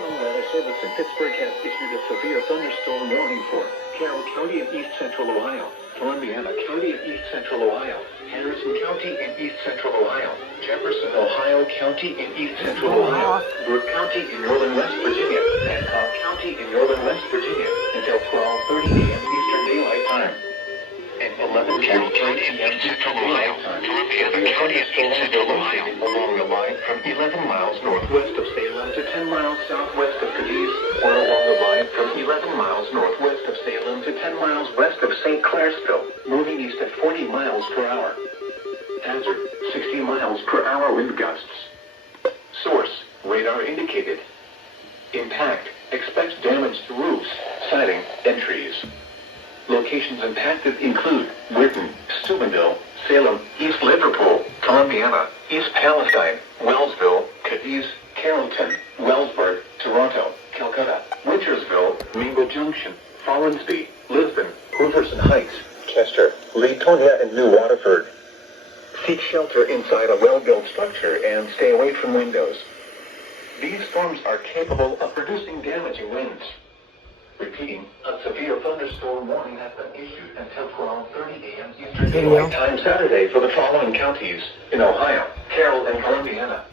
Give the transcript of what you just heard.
National Weather Service in Pittsburgh has issued a severe thunderstorm warning for Carroll County in east central Ohio, Columbiana County in east central Ohio, Harrison County in east central Ohio, Jefferson, Ohio County in east central Ohio, Brooke County in northern West Virginia, and Cobb County in northern West Virginia until 12:30 a.m. Eastern Daylight Time. And 11 Carroll County in east central Ohio, Columbiana County in east central Ohio, along the line from 11 miles northwest of Salem to 10 miles southwest of Cadiz, or along the line from 11 miles northwest of Salem to 10 miles west of St. Clairsville, moving east at 40 miles per hour. Hazard, 60 miles per hour wind gusts. Source, radar indicated. Impact, expect damage to roofs, siding, and trees. Locations impacted include Whitton, Steubenville, Salem, East Liverpool, Columbiana, East Palestine, Wellsville, Cadiz, Carrollton, Wellsburg, Toronto, Calcutta, Wintersville, Mingo Junction, Follansbee, Lisbon, Hooverson Heights, Chester, Latonia, and New Waterford. Seek shelter inside a well-built structure and stay away from windows. These storms are capable of producing damaging winds. Repeating, a severe thunderstorm warning has been issued until 12:30 a.m. Eastern Daylight Time Saturday for the following counties in Ohio, Carroll and Columbiana,